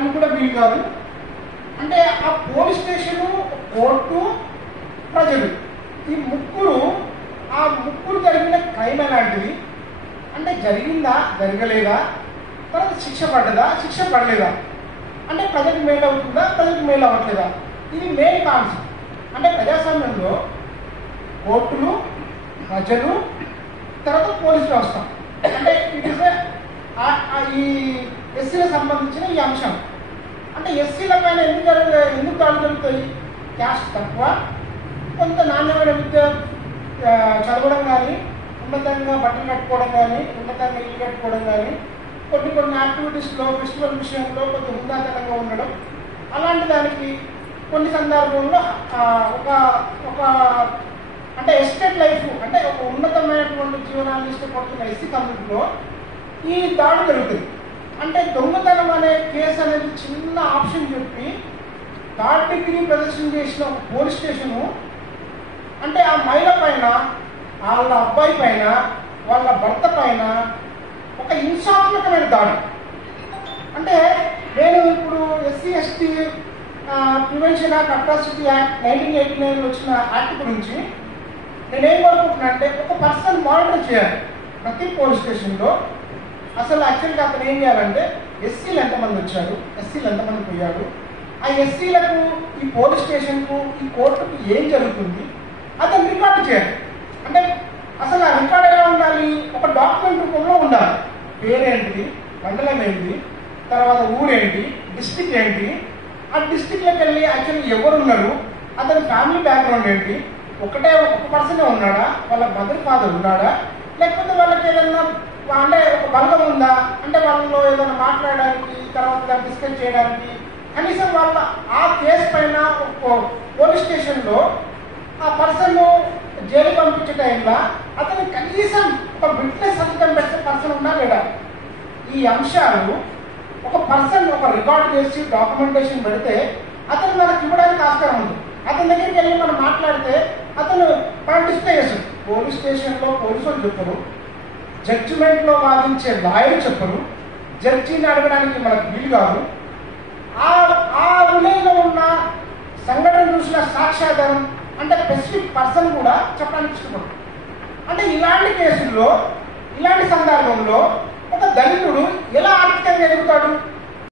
దాన్ని కూడా వీలు కాదు. అంటే ఆ పోలీస్ స్టేషను, కోర్టు, ప్రజలు, ఈ ఆ ముగ్గురు జరిగిన క్రైమ్ ఎలాంటిది అంటే జరిగిందా, జరగలేదా, తర్వాత శిక్ష పడ్డదా, శిక్ష పడలేదా, అంటే ప్రజలకు మేలు అవుతుందా, ప్రజలకు మేలు అవ్వట్లేదా, ఇది మెయిన్ కాన్సెప్ట్. అంటే ప్రజాస్వామ్యంలో కోర్టులు, ప్రజలు, తర్వాత పోలీస్ వ్యవస్థ, అంటే ఇట్ ఇస్ ఈ ఎస్సీలకు సంబంధించిన ఈ అంశం. అంటే ఎస్సీల పైన ఎందుకు దాడులు జరుగుతాయి? క్యాస్ట్ తక్కువ, కొంత నాణ్యమైన విద్య చదవడం కానీ, ఉన్నతంగా బట్టలు కట్టుకోవడం కానీ, ఉన్నతంగా ఇల్లు కట్టుకోవడం కానీ, కొన్ని యాక్టివిటీస్లో ఫెస్టివల్ విషయంలో కొంత హుందాతనంగా ఉండడం, అలాంటి దానికి కొన్ని సందర్భంలో ఒక అంటే ఎస్టేట్ లైఫ్ అంటే ఒక ఉన్నతమైనటువంటి జీవనాన్ని ఇష్టపడుతున్న ఎస్సీ కమ్యూనిటీలో ఈ దాడి జరుగుతుంది. అంటే దొంగతనం అనే కేసు అనేది చిన్న ఆప్షన్ చెప్పి థర్డ్ డిగ్రీ ప్రదర్శన చేసిన ఒక పోలీస్ స్టేషను అంటే ఆ మహిళ పైన, వాళ్ళ అబ్బాయి పైన, వాళ్ళ భర్త పైన ఒక హింసాత్మకమైన దాడి. అంటే నేను ఇప్పుడు SC ST prevention of atrocity act 1989 వచ్చిన యాక్ట్ గురించి నేనేం కోరుకుంటున్నా అంటే ఒక పర్సన్ మానిటర్ చేయాలి ప్రతి పోలీస్ స్టేషన్లో. అసలు యాక్చువల్గా అతను ఏం చేయాలంటే ఎస్సీలు ఎంతమంది వచ్చారు, ఎస్సీలు ఎంతమంది పోయారు, ఆ ఎస్సీలకు ఈ పోలీస్ స్టేషన్కు ఈ కోర్టుకు ఏం జరుగుతుంది అతను రికార్డు చేయాలి. అంటే అసలు ఆ రికార్డు ఎలా ఉండాలి? ఒక డాక్యుమెంట్ రూపంలో ఉండాలి. పేరేంటిది, మండలం ఏంటి, తర్వాత ఊరేంటి, డిస్టిక్ ఏంటి, ఆ డిస్టిక్లోకి వెళ్ళి యాక్చువల్లీ ఎవరున్నారు, అతని ఫ్యామిలీ బ్యాక్గ్రౌండ్ ఏంటి, ఒక పర్సనే ఉన్నాడా, వాళ్ళ మదర్ ఫాదర్ ఉన్నాడా, లేకపోతే వాళ్ళకి ఏదన్నా అంటే ఒక బలగం ఉందా, అంటే వాళ్ళలో ఏదైనా మాట్లాడడానికి, తర్వాత దాన్ని డిస్కస్ చేయడానికి, కనీసం వాళ్ళ ఆ కేసు పైన పోలీస్ స్టేషన్లో ఆ పర్సన్ జైలు పంపించే టైంలో అతను కనీసం ఒక విట్నెస్ సంతకం పెట్టే పర్సన్ ఉన్నా లేదా? ఈ అంశాలు ఒక పర్సన్ ఒక రికార్డు చేసి డాక్యుమెంటేషన్ పెడితే అతను మనకు ఇవ్వడానికి ఆస్కారం ఉంది. అతని దగ్గరికి వెళ్ళి మనం మాట్లాడితే అతను మనం డిస్ప్లే చేస్తాడు. పోలీస్ స్టేషన్లో పోలీసు వాళ్ళు చెప్పరు, జడ్జిమెంట్లో వాదించే లాయర్ చెప్పరు, జడ్జిని అడగడానికి మనకు వీలు కాదు. ఆ విలేజ్లో ఉన్న సంఘటన చూసిన సాక్ష్యాధారం అంటే స్పెసిఫిక్ పర్సన్ కూడా చెప్పడానికి ఇష్టపడరు. అంటే ఇలాంటి కేసుల్లో, ఇలాంటి సందర్భంలో ఒక దళితుడు ఎలా ఆర్థికంగా ఎదుగుతాడు?